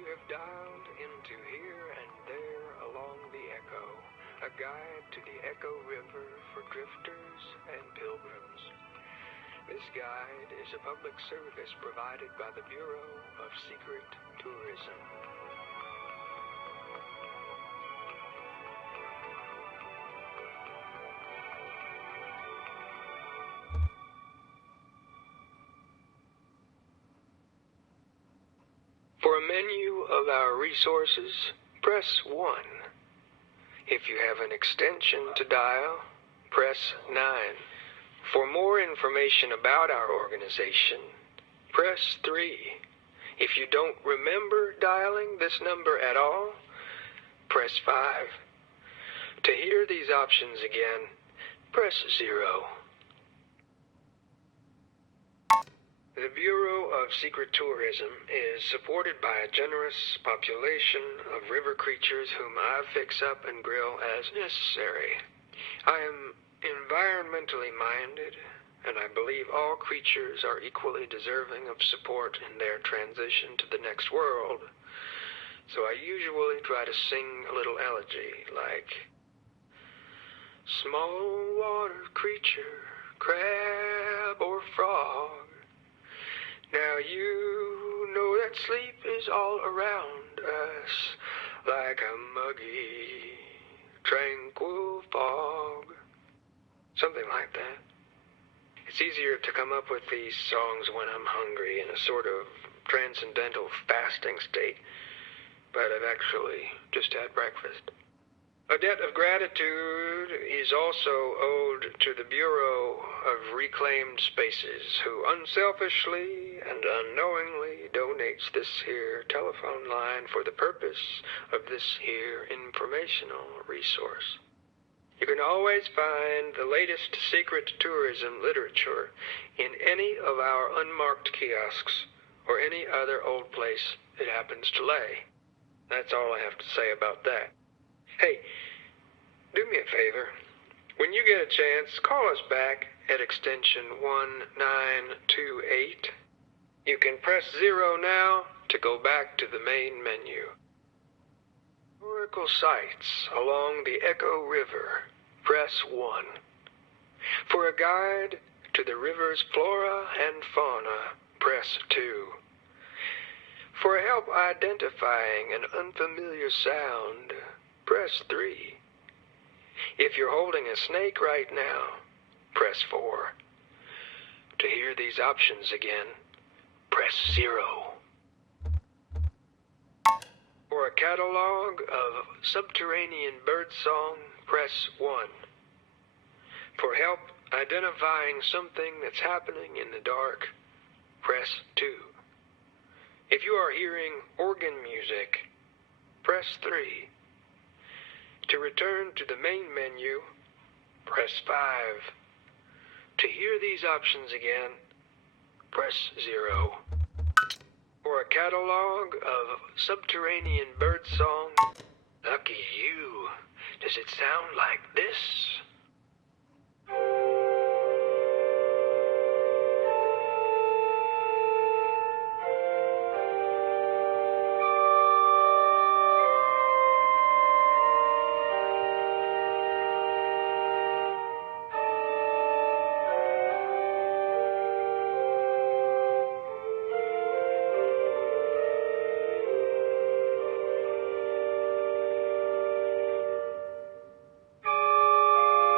You have dialed into Here and There Along the Echo, a guide to the Echo River for drifters and pilgrims. This guide is a public service provided by the Bureau of Secret Tourism. For a menu of our resources, press 1. If you have an extension to dial, press 9. For more information about our organization, press 3. If you don't remember dialing this number at all, press 5. To hear these options again, press 0. The Bureau of Secret Tourism is supported by a generous population of river creatures whom I fix up and grill as necessary. I am environmentally minded, and I believe all creatures are equally deserving of support in their transition to the next world. So I usually try to sing a little elegy like, small water creature, crab or frog, now you know that sleep is all around us, like a muggy, tranquil fog. Something like that. It's easier to come up with these songs when I'm hungry in a sort of transcendental fasting state, but I've actually just had breakfast. A debt of gratitude is also owed to the Bureau of Reclaimed Spaces, who unselfishly and unknowingly donates this here telephone line for the purpose of this here informational resource. You can always find the latest secret tourism literature in any of our unmarked kiosks or any other old place it happens to lay. That's all I have to say about that. Hey, do me a favor. When you get a chance, call us back at extension 1928. You can press 0 now to go back to the main menu. Historical sites along the Echo River, press 1. For a guide to the river's flora and fauna, press 2. For help identifying an unfamiliar sound, press 3. If you're holding a snake right now, press 4. To hear these options again, press 0. For a catalog of subterranean birdsong, press 1. For help identifying something that's happening in the dark, press 2. If you are hearing organ music, press 3. To return to the main menu, press 5. To hear these options again, press 0. For a catalog of subterranean birdsong, lucky you. Does it sound like this?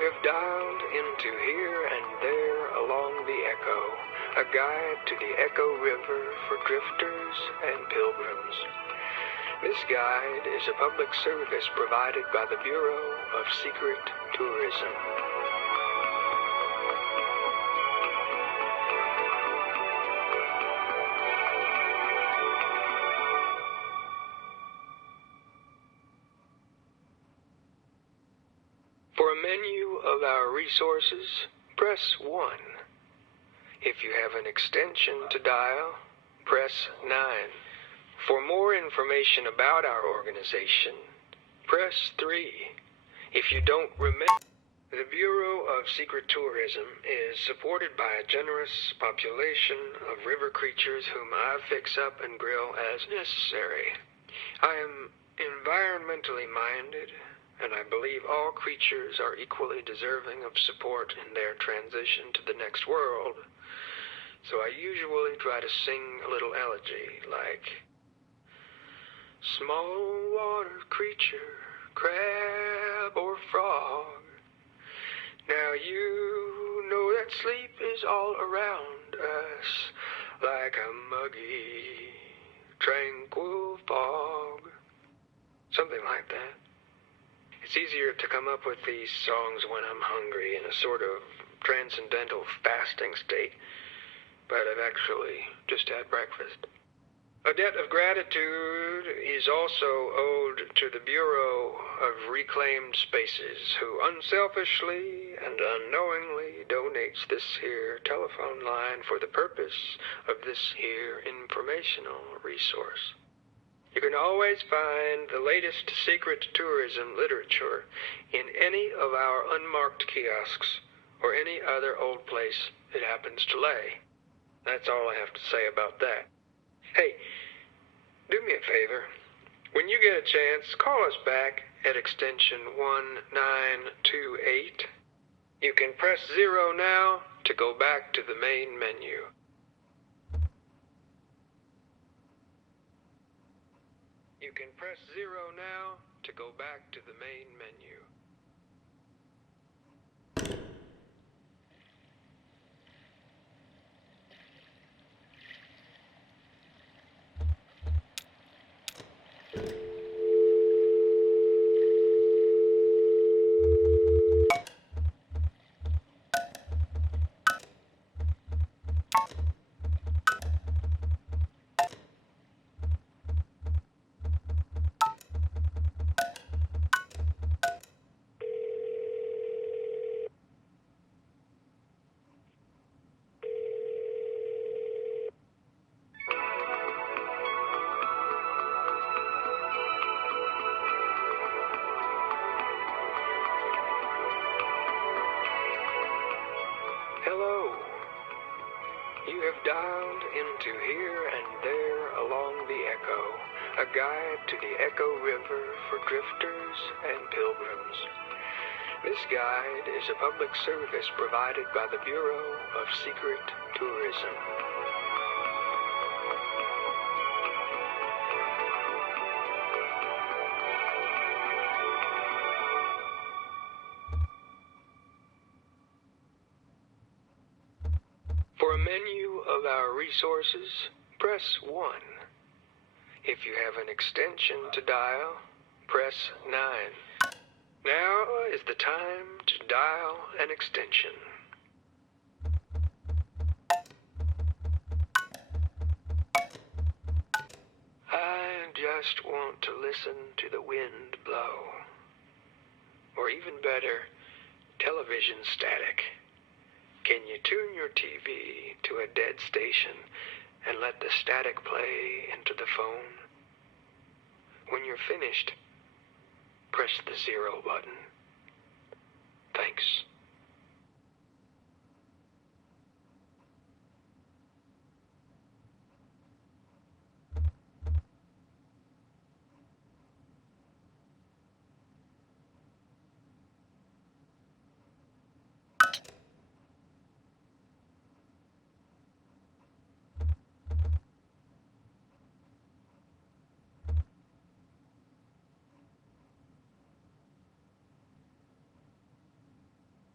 have dialed into Here and There Along the Echo, a guide to the Echo River for drifters and pilgrims. This guide is a public service provided by the Bureau of Secret Tourism. For a menu of our resources, press 1. If you have an extension to dial, press 9. For more information about our organization, press 3. If you don't remember, the Bureau of Secret Tourism is supported by a generous population of river creatures whom I fix up and grill as necessary. I am environmentally minded, and I believe all creatures are equally deserving of support in their transition to the next world. So I usually try to sing a little elegy like, small water creature, crab or frog, now you know that sleep is all around us like a muggy, tranquil fog. Something like that. It's easier to come up with these songs when I'm hungry in a sort of transcendental fasting state, but I've actually just had breakfast. A debt of gratitude is also owed to the Bureau of Reclaimed Spaces, who unselfishly and unknowingly donates this here telephone line for the purpose of this here informational resource. You can always find the latest secret tourism literature in any of our unmarked kiosks or any other old place it happens to lay. That's all I have to say about that. Hey, do me a favor. When you get a chance, call us back at extension 1928. You can press 0 now to go back to the main menu. You can press 0 now to go back to the main menu. Hello. You have dialed into Here and There Along the Echo, a guide to the Echo River for drifters and pilgrims. This guide is a public service provided by the Bureau of Secret Tourism. For a menu of our resources, press 1. If you have an extension to dial, press 9. Now is the time to dial an extension. I just want to listen to the wind blow. Or even better, television static. Can you tune your TV to a dead station and let the static play into the phone? When you're finished, press the 0 button. Thanks.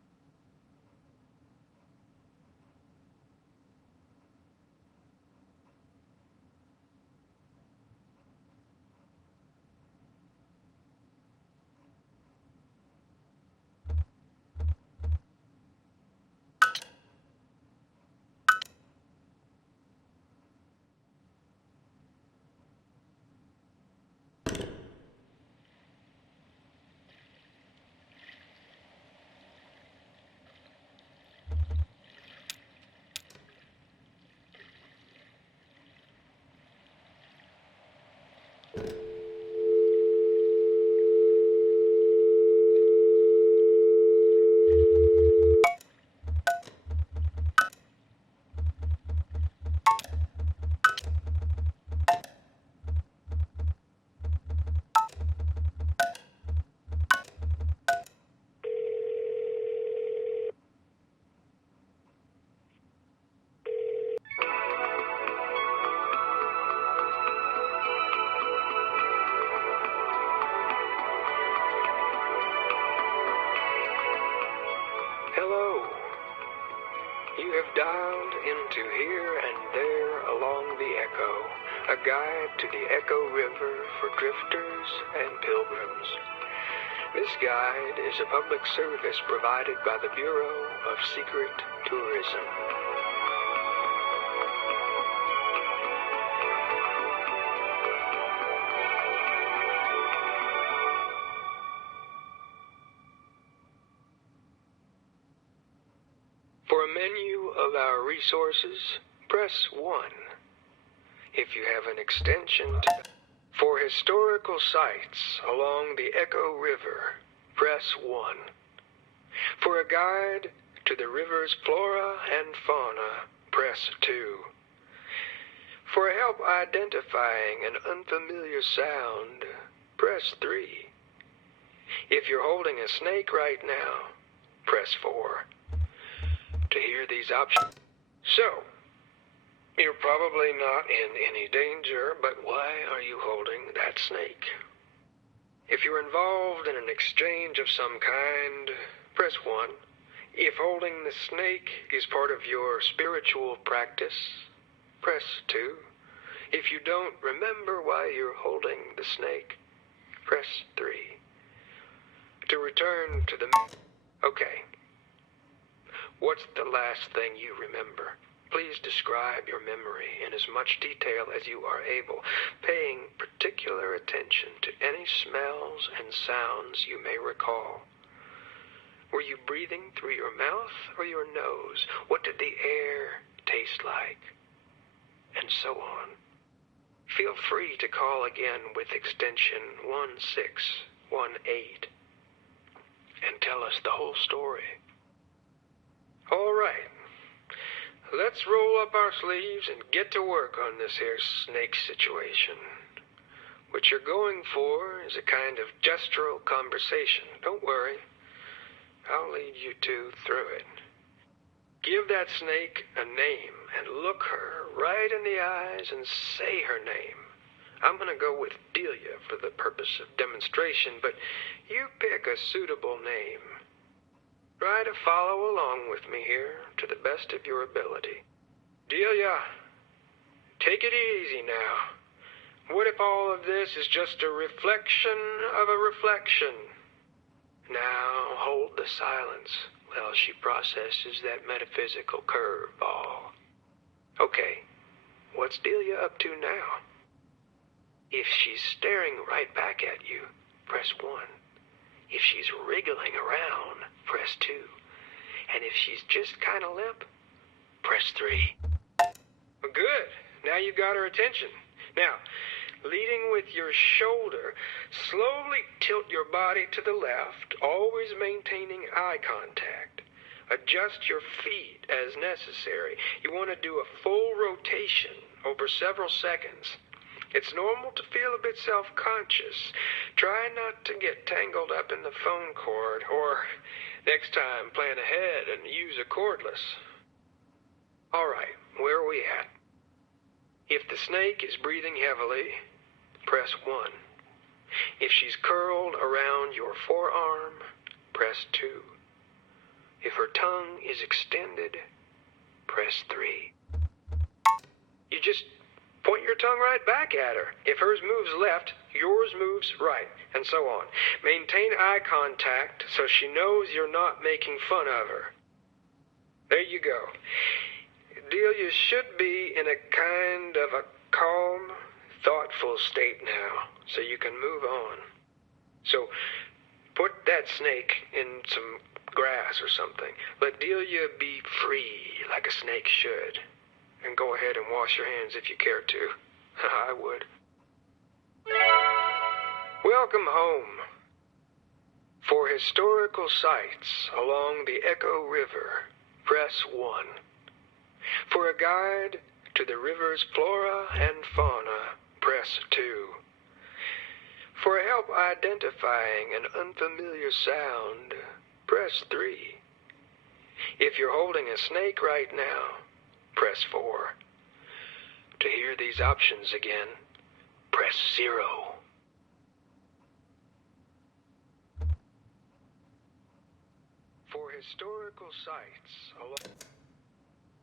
have dialed into Here and There Along the Echo, a guide to the Echo River for drifters and pilgrims. This guide is a public service provided by the Bureau of Secret Tourism. For a menu of our resources, press 1. If you have an extension for historical sites along the Echo River, press 1. For a guide to the river's flora and fauna, press 2. For help identifying an unfamiliar sound, press 3. If you're holding a snake right now, press 4. To hear these options. So, you're probably not in any danger, but why are you holding that snake? If you're involved in an exchange of some kind, press 1. If holding the snake is part of your spiritual practice, press 2. If you don't remember why you're holding the snake, press 3. To return to the... Okay. What's the last thing you remember? Please describe your memory in as much detail as you are able, paying particular attention to any smells and sounds you may recall. Were you breathing through your mouth or your nose? What did the air taste like? And so on. Feel free to call again with extension 1618 and tell us the whole story. All right, let's roll up our sleeves and get to work on this here snake situation. What you're going for is a kind of gestural conversation. Don't worry, I'll lead you two through it. Give that snake a name and look her right in the eyes and say her name. I'm going to go with Delia for the purpose of demonstration, but you pick a suitable name. Try to follow along with me here to the best of your ability. Delia, take it easy now. What if all of this is just a reflection of a reflection? Now hold the silence while she processes that metaphysical curveball. Okay, what's Delia up to now? If she's staring right back at you, press 1. If she's wriggling around, press 2. And if she's just kind of limp, press 3. Good. Now you got her attention. Now, leading with your shoulder, slowly tilt your body to the left, always maintaining eye contact. Adjust your feet as necessary. You want to do a full rotation over several seconds. It's normal to feel a bit self-conscious. Try not to get tangled up in the phone cord, or next time plan ahead and use a cordless. All right, where are we at? If the snake is breathing heavily, press 1. If she's curled around your forearm, press 2. If her tongue is extended, press 3. You just point your tongue right back at her. If hers moves left, yours moves right, and so on. Maintain eye contact so she knows you're not making fun of her. There you go. Delia should be in a kind of a calm, thoughtful state now, so you can move on. So, put that snake in some grass or something. Let Delia be free like a snake should. And go ahead and wash your hands if you care to. I would. Welcome home. For historical sites along the Echo River, press 1. For a guide to the river's flora and fauna, press 2. For help identifying an unfamiliar sound, press 3. If you're holding a snake right now, press 4. To hear these options again, press 0. For historical sites along...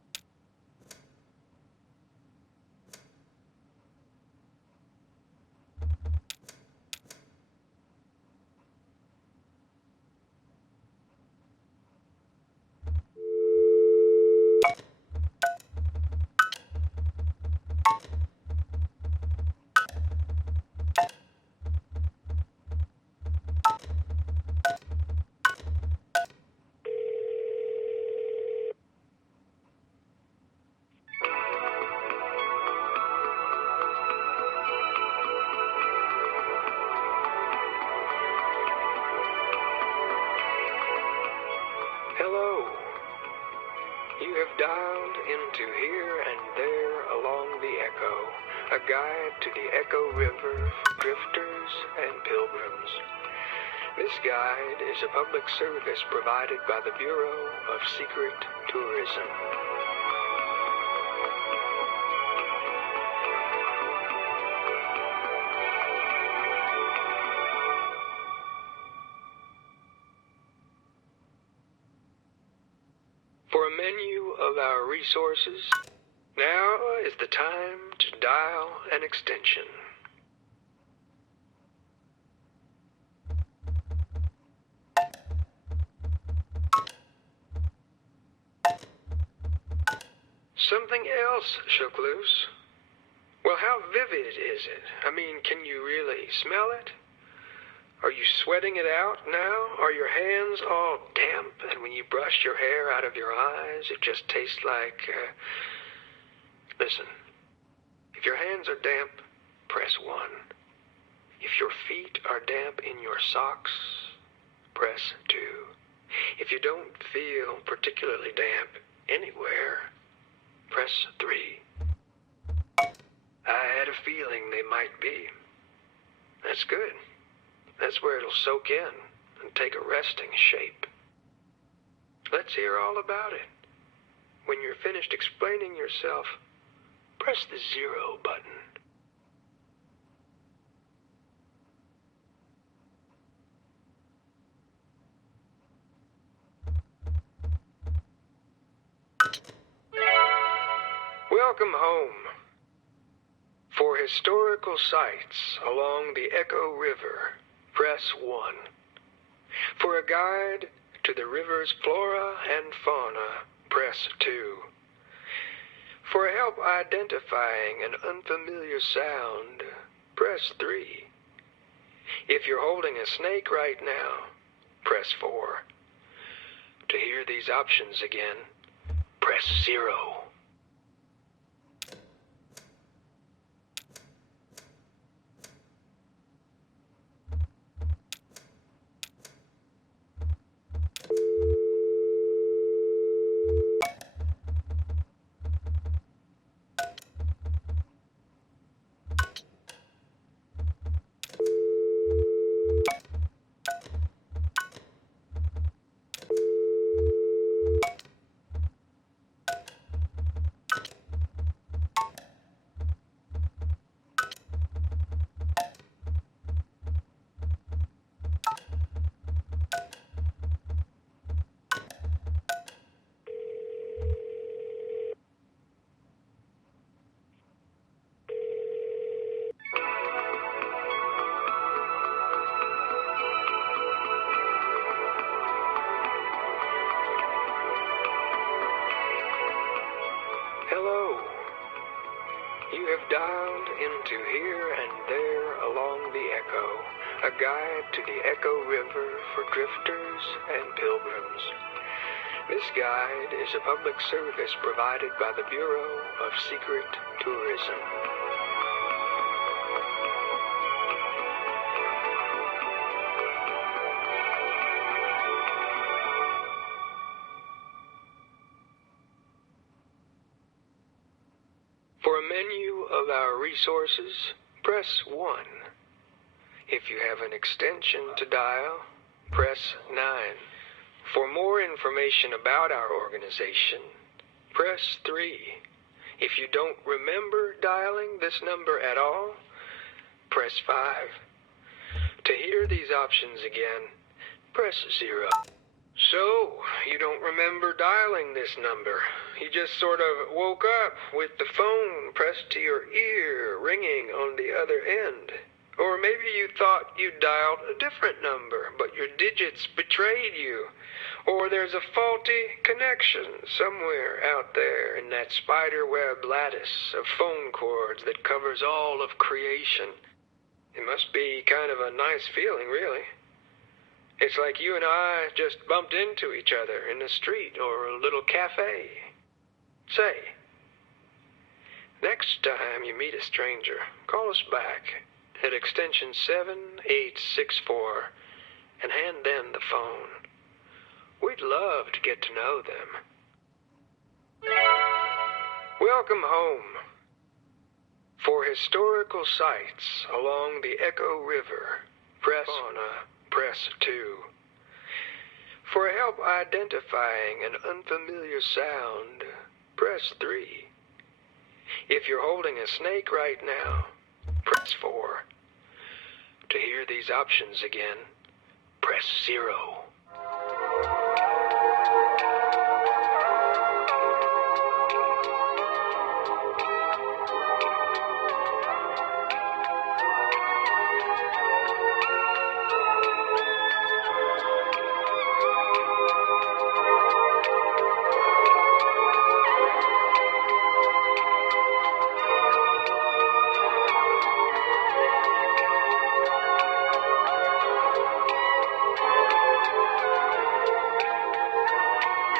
into here and there along the Echo, a guide to the Echo River for drifters and pilgrims. This guide is a public service provided by the Bureau of Secret Tourism. For a menu of our resources, now is the time to dial an extension. Something else shook loose. Well, how vivid is it? I mean, can you really smell it? Are you sweating it out now? Are your hands all damp, and when you brush your hair out of your eyes, it just tastes like... Listen, if your hands are damp, press 1. If your feet are damp in your socks, press 2. If you don't feel particularly damp anywhere, press 3. I had a feeling they might be. That's good. That's where it'll soak in and take a resting shape. Let's hear all about it. When you're finished explaining yourself, press the 0 button. Welcome home. For historical sites along the Echo River, press 1. For a guide to the river's flora and fauna, press 2. For help identifying an unfamiliar sound, press 3. If you're holding a snake right now, press 4. To hear these options again, press 0. Hello. You have dialed into here and there along the Echo, a guide to the Echo River for drifters and pilgrims. This guide is a public service provided by the Bureau of Secret Tourism. For a menu of our resources, press 1. If you have an extension to dial, press 9. For more information about our organization, press 3. If you don't remember dialing this number at all, press 5. To hear these options again, press 0. So, you don't remember dialing this number. You just sort of woke up with the phone pressed to your ear, ringing on the other end. Or maybe you thought you dialed a different number, but your digits betrayed you. Or there's a faulty connection somewhere out there in that spider web lattice of phone cords that covers all of creation. It must be kind of a nice feeling, really. It's like you and I just bumped into each other in the street or a little cafe. Say, next time you meet a stranger, call us back at extension 7864 and hand them the phone. We'd love to get to know them. Welcome home. For historical sites along the Echo River, press fauna, press 2. For help identifying an unfamiliar sound, press 3. If you're holding a snake right now, press 4. To hear these options again, press 0.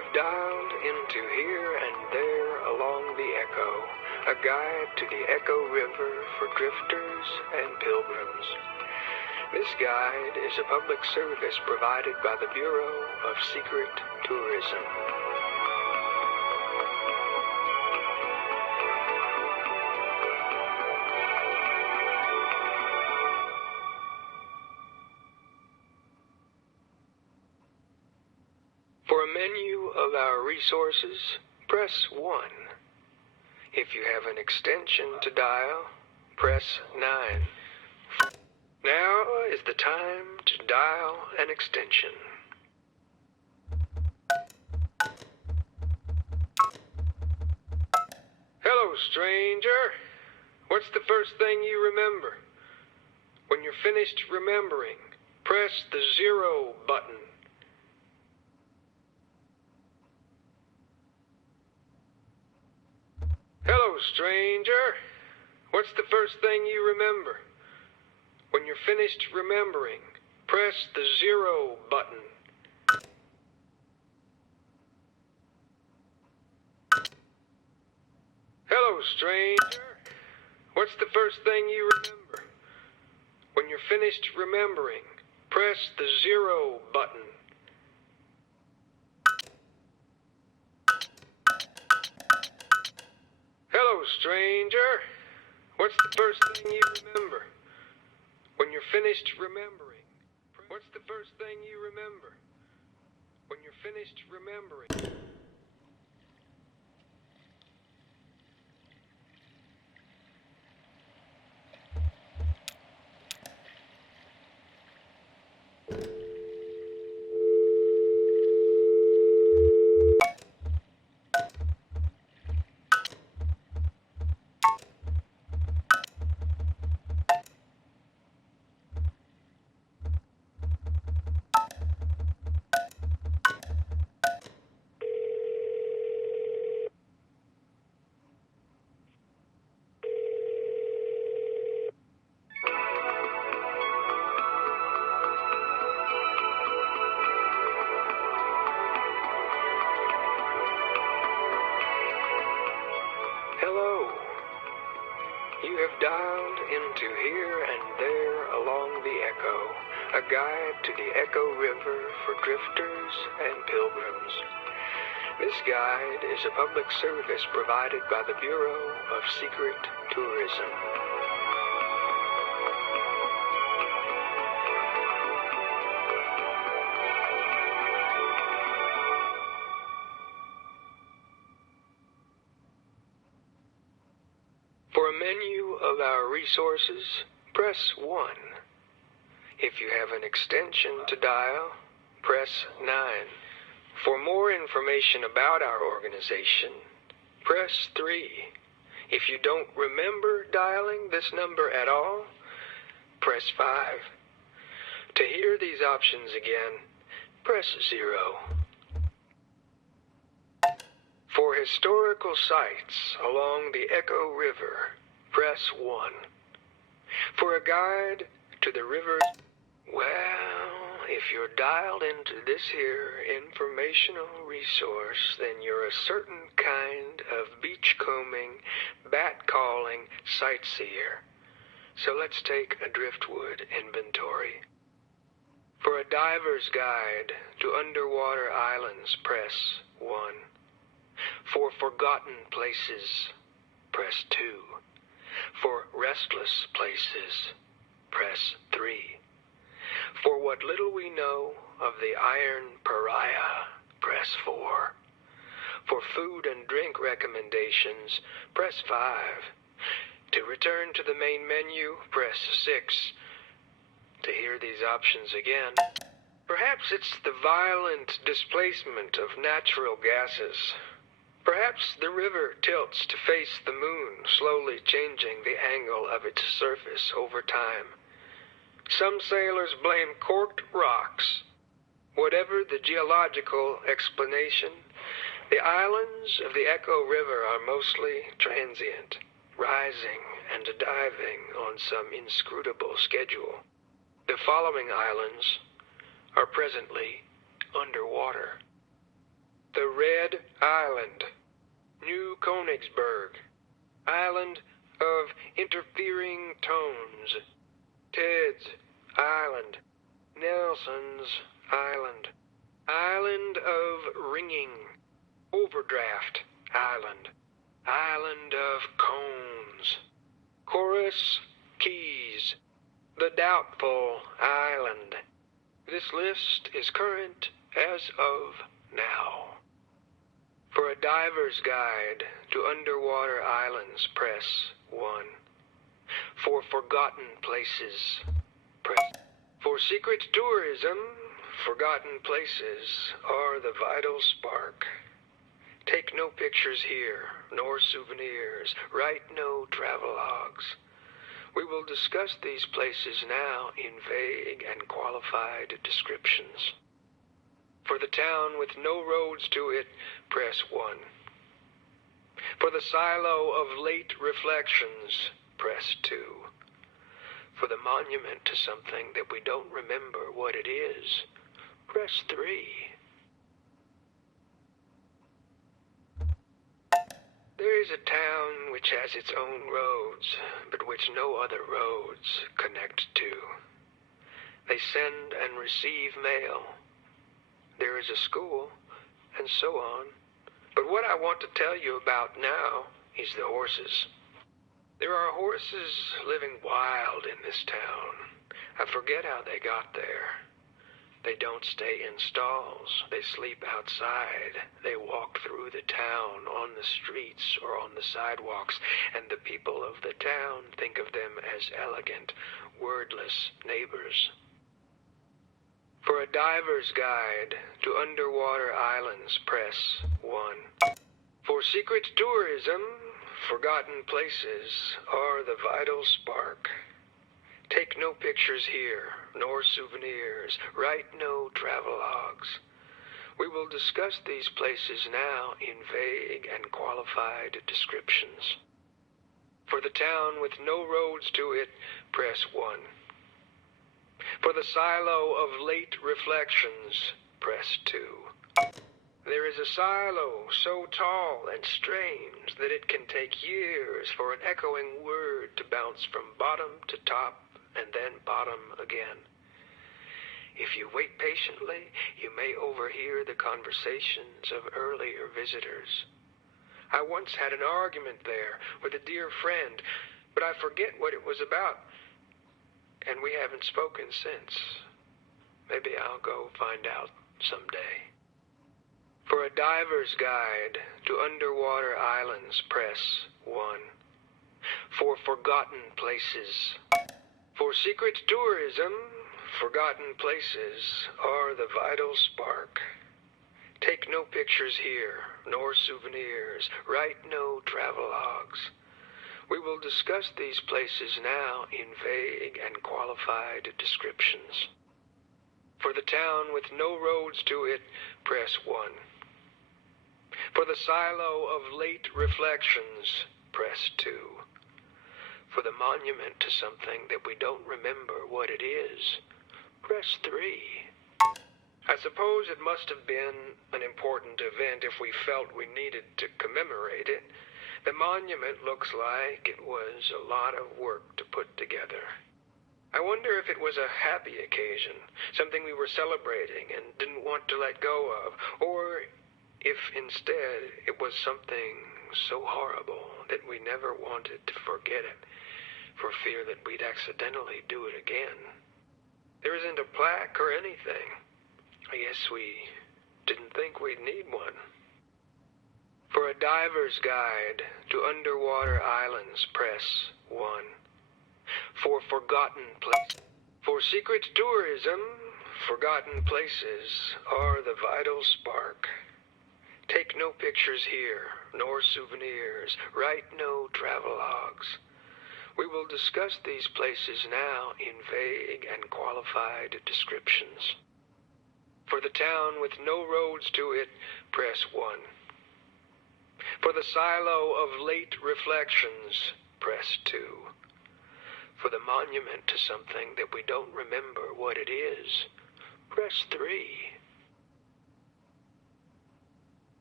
have dialed into Here and There Along the Echo, a guide to the Echo River for drifters and pilgrims. This guide is a public service provided by the Bureau of Secret Tourism. For a menu of our resources, press 1. If you have an extension to dial, press 9. Now is the time to dial an extension. Hello, stranger. What's the first thing you remember? When you're finished remembering, press the 0 button. Hello, stranger. What's the first thing you remember? When you're finished remembering, press the 0 button. Hello, stranger. What's the first thing you remember? When you're finished remembering, press the 0 button. Hello, stranger. What's the first thing you remember? When you're finished remembering, what's the first thing you remember? When you're finished remembering. Hello. You have dialed into Here and There Along the Echo, a guide to the Echo River for drifters and pilgrims. This guide is a public service provided by the Bureau of Secret Tourism. For a menu of our resources, press 1. If you have an extension to dial, press 9. For more information about our organization, press 3. If you don't remember dialing this number at all, press 5. To hear these options again, press 0. For historical sites along the Echo River, press 1. For a guide to the river, well, if you're dialed into this here informational resource, then you're a certain kind of beachcombing, bat-calling sightseer. So let's take a driftwood inventory. For a diver's guide to underwater islands, press 1. For forgotten places, press 2. For restless places, press 3. For what little we know of the Iron Pariah, press 4. For food and drink recommendations, press 5. To return to the main menu, press 6. To hear these options again, perhaps it's the violent displacement of natural gases. Perhaps the river tilts to face the moon, slowly changing the angle of its surface over time. Some sailors blame corked rocks. Whatever the geological explanation, the islands of the Echo River are mostly transient, rising and diving on some inscrutable schedule. The following islands are presently underwater. The Red Island, New Königsberg, Island of Interfering Tones, Ted's Island, Nelson's Island, Island of Ringing, Overdraft Island, Island of Cones, Chorus Keys, The Doubtful Island. This list is current as of now. For a diver's guide to underwater islands, press 1. For forgotten places, press. For secret tourism, forgotten places are the vital spark. Take no pictures here, nor souvenirs. Write no travelogues. We will discuss these places now in vague and qualified descriptions. For the town with no roads to it, press 1. For the silo of late reflections, press 2. For the monument to something that we don't remember what it is, press 3. There is a town which has its own roads, but which no other roads connect to. They send and receive mail. There is a school, and so on. But what I want to tell you about now is the horses. There are horses living wild in this town. I forget how they got there. They don't stay in stalls. They sleep outside. They walk through the town, on the streets, or on the sidewalks, and the people of the town think of them as elegant, wordless neighbors. For a diver's guide to underwater islands, press 1. For secret tourism, forgotten places are the vital spark. Take no pictures here, nor souvenirs. Write no travelogues. We will discuss these places now in vague and qualified descriptions. For the town with no roads to it, press 1. For the silo of late reflections, press 2. There is a silo so tall and strange that it can take years for an echoing word to bounce from bottom to top and then bottom again. If you wait patiently, you may overhear the conversations of earlier visitors. I once had an argument there with a dear friend, but I forget what it was about, and we haven't spoken since. Maybe I'll go find out someday. For a diver's guide to underwater islands, press 1. For forgotten places. For secret tourism, forgotten places are the vital spark. Take no pictures here, nor souvenirs. Write no travelogues. We will discuss these places now in vague and qualified descriptions. For the town with no roads to it, press 1. For the silo of late reflections, press 2. For the monument to something that we don't remember what it is, press 3. I suppose it must have been an important event if we felt we needed to commemorate it. The monument looks like it was a lot of work to put together. I wonder if it was a happy occasion, something we were celebrating and didn't want to let go of, or if instead it was something so horrible that we never wanted to forget it, for fear that we'd accidentally do it again. There isn't a plaque or anything. I guess we didn't think we'd need one. For a diver's guide to underwater islands, press 1. For forgotten places. For secret tourism, forgotten places are the vital spark. Take no pictures here, nor souvenirs. Write no travelogues. We will discuss these places now in vague and qualified descriptions. For the town with no roads to it, press 1. For the silo of late reflections, press 2. For the monument to something that we don't remember what it is, press 3.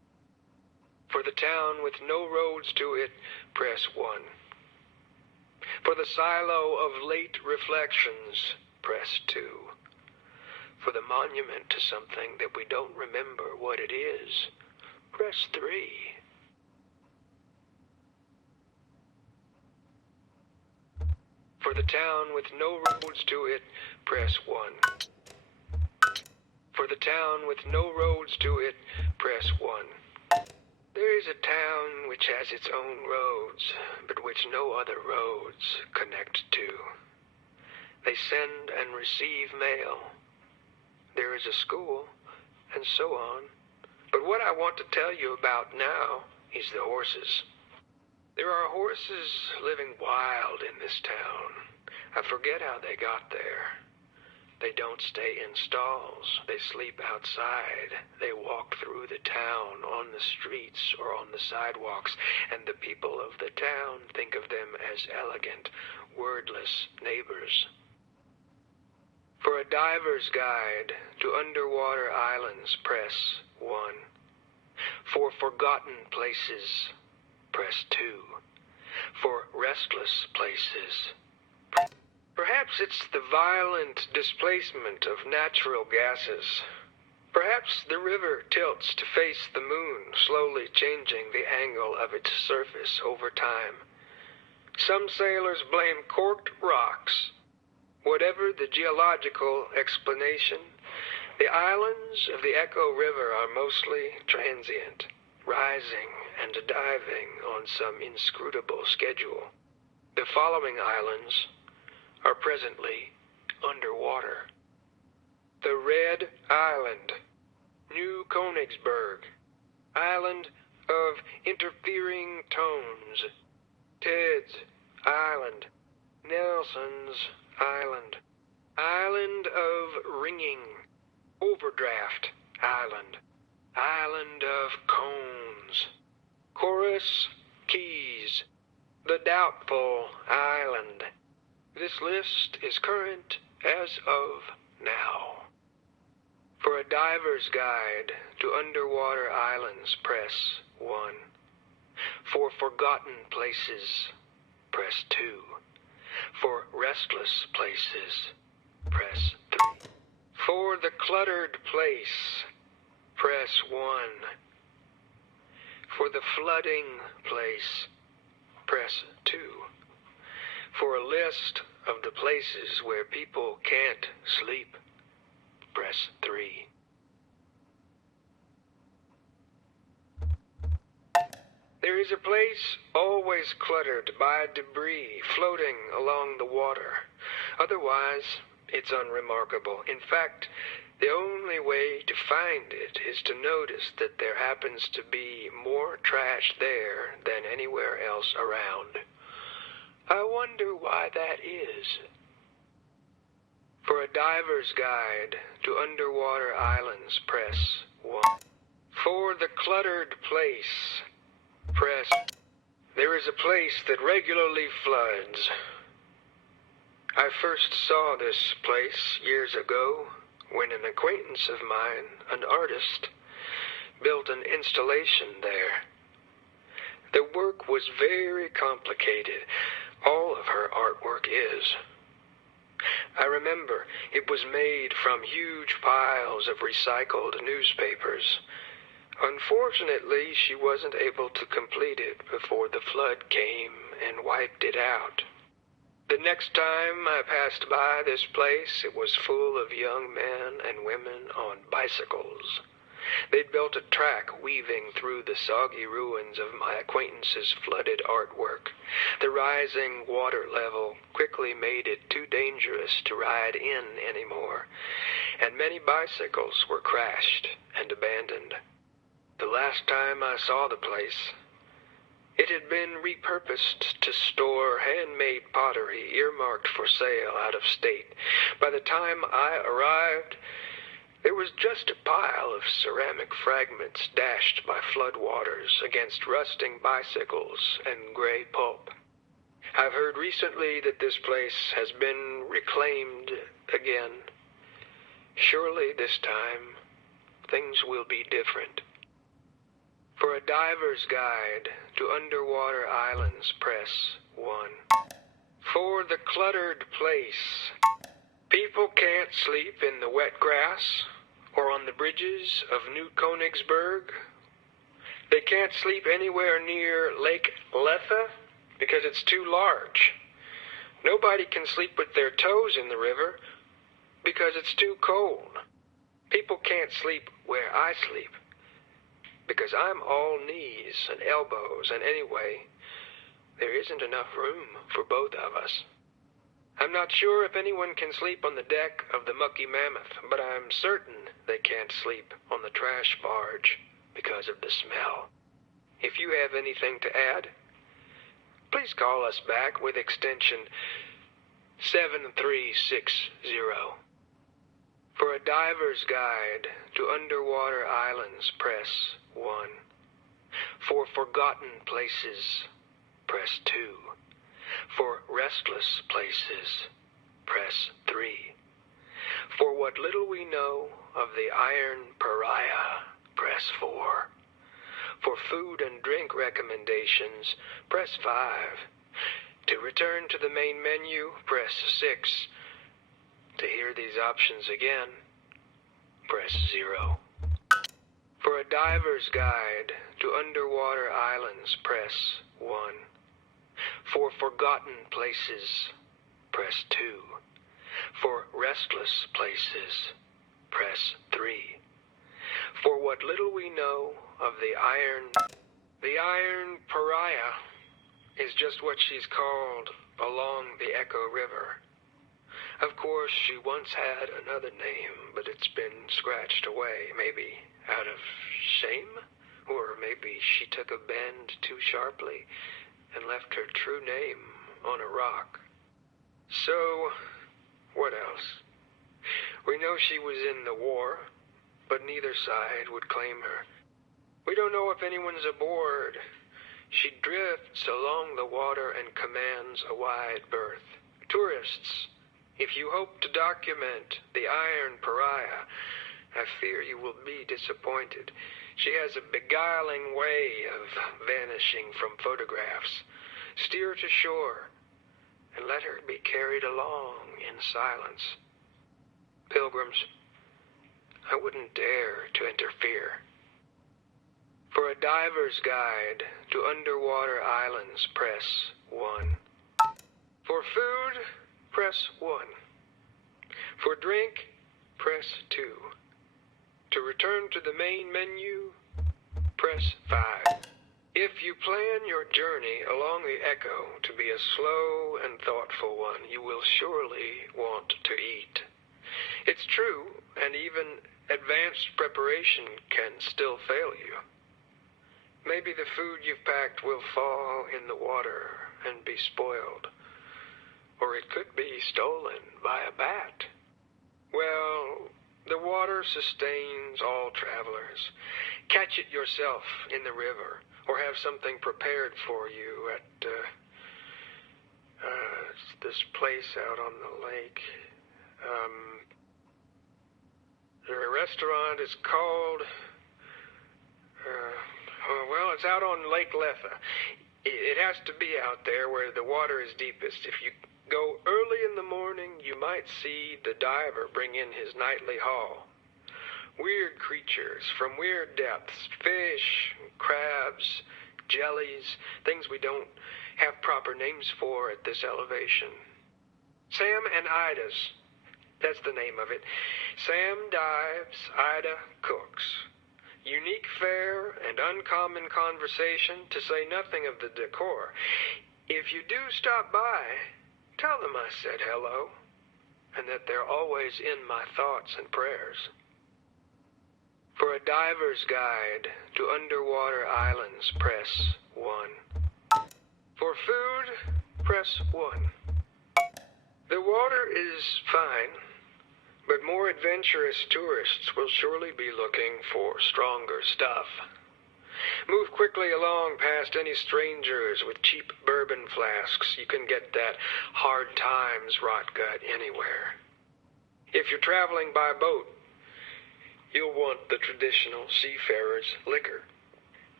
For the town with no roads to it, press 1. For the silo of late reflections, press 2. For the monument to something that we don't remember what it is, press 3. For the town with no roads to it, press 1. For the town with no roads to it, press 1. There is a town which has its own roads, but which no other roads connect to. They send and receive mail. There is a school, and so on. But what I want to tell you about now is the horses. There are horses living wild in this town. I forget how they got there. They don't stay in stalls. They sleep outside. They walk through the town, on the streets or on the sidewalks, and the people of the town think of them as elegant, wordless neighbors. For a diver's guide to underwater islands, press 1. For forgotten places, press 2. For restless places, perhaps it's the violent displacement of natural gases. Perhaps the river tilts to face the moon, slowly changing the angle of its surface over time. Some sailors blame corked rocks. Whatever the geological explanation, the islands of the Echo River are mostly transient, rising and diving on some inscrutable schedule. The following islands are presently underwater. The Red Island, New Königsberg, Island of Interfering Tones, Ted's Island, Nelson's Island, Island of Ringing, Overdraft Island, Island of Cones, Chorus Keys, the Doubtful Island. This list is current as of now. For a diver's guide to underwater islands, press 1. For forgotten places, press 2. For restless places, press 3. For the cluttered place, press 1. For the flooding place, press 2. For a list of the places where people can't sleep, press 3. There is a place always cluttered by debris floating along the water. Otherwise, it's unremarkable. In fact, the only way to find it is to notice that there happens to be more trash there than anywhere else around. I wonder why that is. For a diver's guide to underwater islands, press 1. For the cluttered place, press. There is a place that regularly floods. I first saw this place years ago when an acquaintance of mine, an artist, built an installation there. The work was very complicated. All of her artwork is. I remember it was made from huge piles of recycled newspapers. Unfortunately, she wasn't able to complete it before the flood came and wiped it out. The next time I passed by this place, it was full of young men and women on bicycles. They'd built a track weaving through the soggy ruins of my acquaintance's flooded artwork. The rising water level quickly made it too dangerous to ride in anymore, and many bicycles were crashed and abandoned. The last time I saw the place, it had been repurposed to store handmade pottery earmarked for sale out of state. By the time I arrived, there was just a pile of ceramic fragments dashed by floodwaters against rusting bicycles and gray pulp. I've heard recently that this place has been reclaimed again. Surely this time, things will be different. For For a diver's guide to underwater islands, press 1. For the cluttered place. People can't sleep in the wet grass or on the bridges of New Königsberg. They can't sleep anywhere near Lake Lethe because it's too large. Nobody can sleep with their toes in the river because it's too cold. People can't sleep where I sleep because I'm all knees and elbows, and anyway, there isn't enough room for both of us. I'm not sure if anyone can sleep on the deck of the Mucky Mammoth, but I'm certain they can't sleep on the trash barge because of the smell. If you have anything to add, please call us back with extension 7360. For a diver's guide to underwater islands, press 1. For forgotten places, press 2. For restless places, press 3. For what little we know of the Iron Pariah, press 4. For food and drink recommendations, press 5. To return to the main menu, press 6. To hear these options again, press 0. For a diver's guide to underwater islands, press 1. For forgotten places, press 2. For restless places, press 3. For what little we know of the Iron Pariah is just what she's called along the Echo River. Of course, she once had another name, but it's been scratched away, maybe out of shame? Or maybe she took a bend too sharply and left her true name on a rock. So, what else? We know she was in the war, but neither side would claim her. We don't know if anyone's aboard. She drifts along the water and commands a wide berth. Tourists, if you hope to document the Iron Pariah, I fear you will be disappointed. She has a beguiling way of vanishing from photographs. Steer to shore and let her be carried along in silence. Pilgrims, I wouldn't dare to interfere. For a diver's guide to underwater islands, press 1. For food, press 1. For drink, press 2. To return to the main menu, press 5. If you plan your journey along the Echo to be a slow and thoughtful one, you will surely want to eat. It's true, and even advanced preparation can still fail you. Maybe the food you've packed will fall in the water and be spoiled. Or it could be stolen by a bat. Well, the water sustains all travelers. Catch it yourself in the river, or have something prepared for you at this place out on the lake. The restaurant is called... well, it's out on Lake Lethe. It has to be out there where the water is deepest. If you go early in the morning, you might see the diver bring in his nightly haul. Weird creatures from weird depths, fish, crabs, jellies, things we don't have proper names for at this elevation. Sam and Ida's, that's the name of it. Sam dives, Ida cooks. Unique fare and uncommon conversation, to say nothing of the decor. If you do stop by, tell them I said hello, and that they're always in my thoughts and prayers. For a diver's guide to underwater islands, press 1. For food, press 1. The water is fine, but more adventurous tourists will surely be looking for stronger stuff. Move quickly along past any strangers with cheap bourbon flasks. You can get that hard times rot gut anywhere. If you're traveling by boat, you'll want the traditional seafarer's liquor.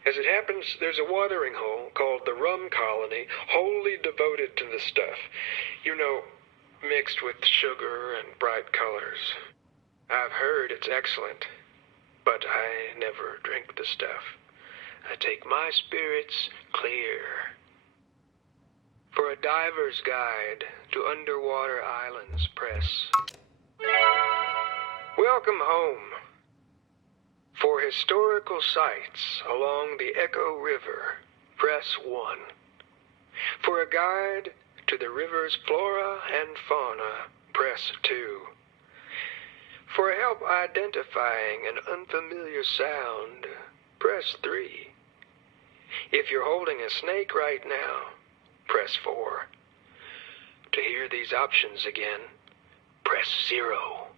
As it happens, there's a watering hole called the Rum Colony, wholly devoted to the stuff. You know, mixed with sugar and bright colors. I've heard it's excellent, but I never drink the stuff. I take my spirits clear. For a diver's guide to underwater islands, press. Welcome home. For historical sites along the Echo River, press 1. For a guide to the river's flora and fauna, press 2. For help identifying an unfamiliar sound, press 3. If you're holding a snake right now, press 4. To hear these options again, press 0.